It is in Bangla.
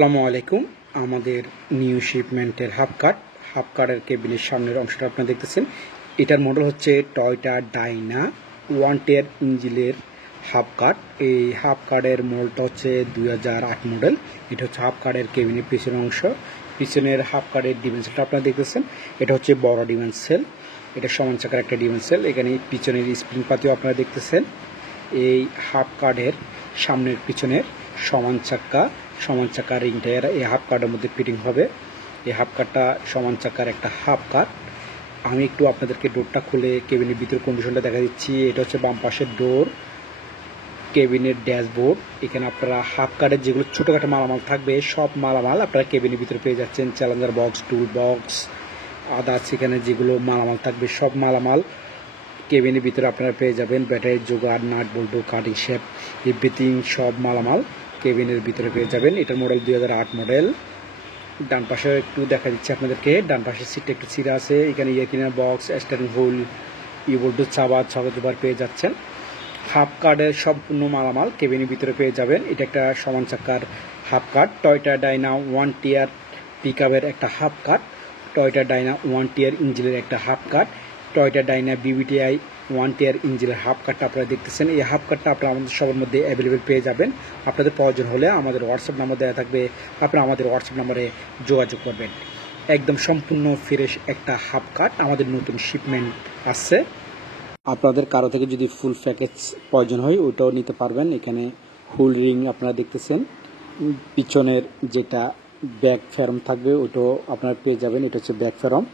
আসসালামু আলাইকুম। আমাদের নিউ শিপমেন্টের হাফ কাটের কেবিনের সামনের অংশটা আপনারা দেখতেছেন। এটার মডেল হচ্ছে টয়োটা ডাইনা 110 ইঞ্জিনের হাফ কাট। এই হাফ কাটের মডেলটা হচ্ছে 2008 মডেল। এটা হচ্ছে হাফ কাটের কেবিনের পিছনের অংশ। পিছনের হাফ কাটের ডিমেনশনটা আপনারা দেখতেছেন। এটা হচ্ছে বড় ডিমেনশন, এটা সমান চাকার একটা ডিমেনশন। এখানে পিছনের স্প্রিং পাতিও আপনারা দেখতেছেন। এই হাফ কাটের সামনের পিছনের সমান চাকা রিং টায়ার এই হাফ কাটের মধ্যে ফিটিং হবে। এই হাফ কাটটা সমান চাকার একটা হাফ কাট। আমি একটু আপনাদেরকে ডোরটা খুলে কেবিনের ভিতরে কন্ডিশনটা দেখা দিচ্ছি। এটা হচ্ছে বাম পাশের ডোর, কেবিনের ড্যাশবোর্ড। এখানে আপনারা হাফ কাটের যেগুলো ছোটোখাটো মালামাল থাকবে সব মালামাল আপনারা কেবিনের ভিতরে পেয়ে যাচ্ছেন। Challenger box, tool box, others এখানে যেগুলো মালামাল থাকবে সব মালামাল কেবিনের ভিতরে আপনারা পেয়ে যাবেন। ব্যাটারির জোগাড়, নাট বল্টু, কাটিং শেপ, এভরিথিং সব মালামাল কেবিনের ভিতরে পেয়ে যাবেন। এটার মডেল 2008 মডেল। ডান পাশে একটু দেখা দিচ্ছে আপনাদেরকে, ডান পাশের সিটটা একটু ছিঁড়া আছে। এখানে ইয়াকিনার বক্স, স্টারিং হুইল, বল্টু, চাবার ছগজবার পেয়ে যাচ্ছেন। হাফ কার্ডের সম্পূর্ণ মালামাল কেবিনের ভিতরে পেয়ে যাবেন। এটা একটা সমান চাকার হাফ কার্ড। টয়োটা ডাইনা 1 টিয়ার পিকআপের একটা হাফ কার্ড, টয়োটা ডাইনা 1 টিয়ার ইঞ্জিনের একটা হাফ কার্ড, টয়োটা ডাইনা বিবিটিআই 1 টিয়ার ইঞ্জিনের হাফ কাটটা আপনারা দেখতেছেন। এই হাফ কাটটা আপনারা আমাদের সবার মধ্যে অ্যাভেলেবেল পেয়ে যাবেন। আপনাদের প্রয়োজন হলে আমাদের হোয়াটসঅ্যাপ নাম্বার দেওয়া থাকবে, আপনারা আমাদের হোয়াটসঅ্যাপ নাম্বারে যোগাযোগ করবেন। একদম সম্পূর্ণ ফ্রেশ একটা হাফ কাট আমাদের নতুন শিপমেন্ট আসছে। আপনাদের কারো থেকে যদি ফুল প্যাকেজ প্রয়োজন হয় ওইটাও নিতে পারবেন। এখানে হুল রিং আপনারা দেখতেছেন, পিছনের যেটা ব্যাক ফেরম থাকবে ওইটাও আপনারা পেয়ে যাবেন। এটা হচ্ছে ব্যাক ফেরম।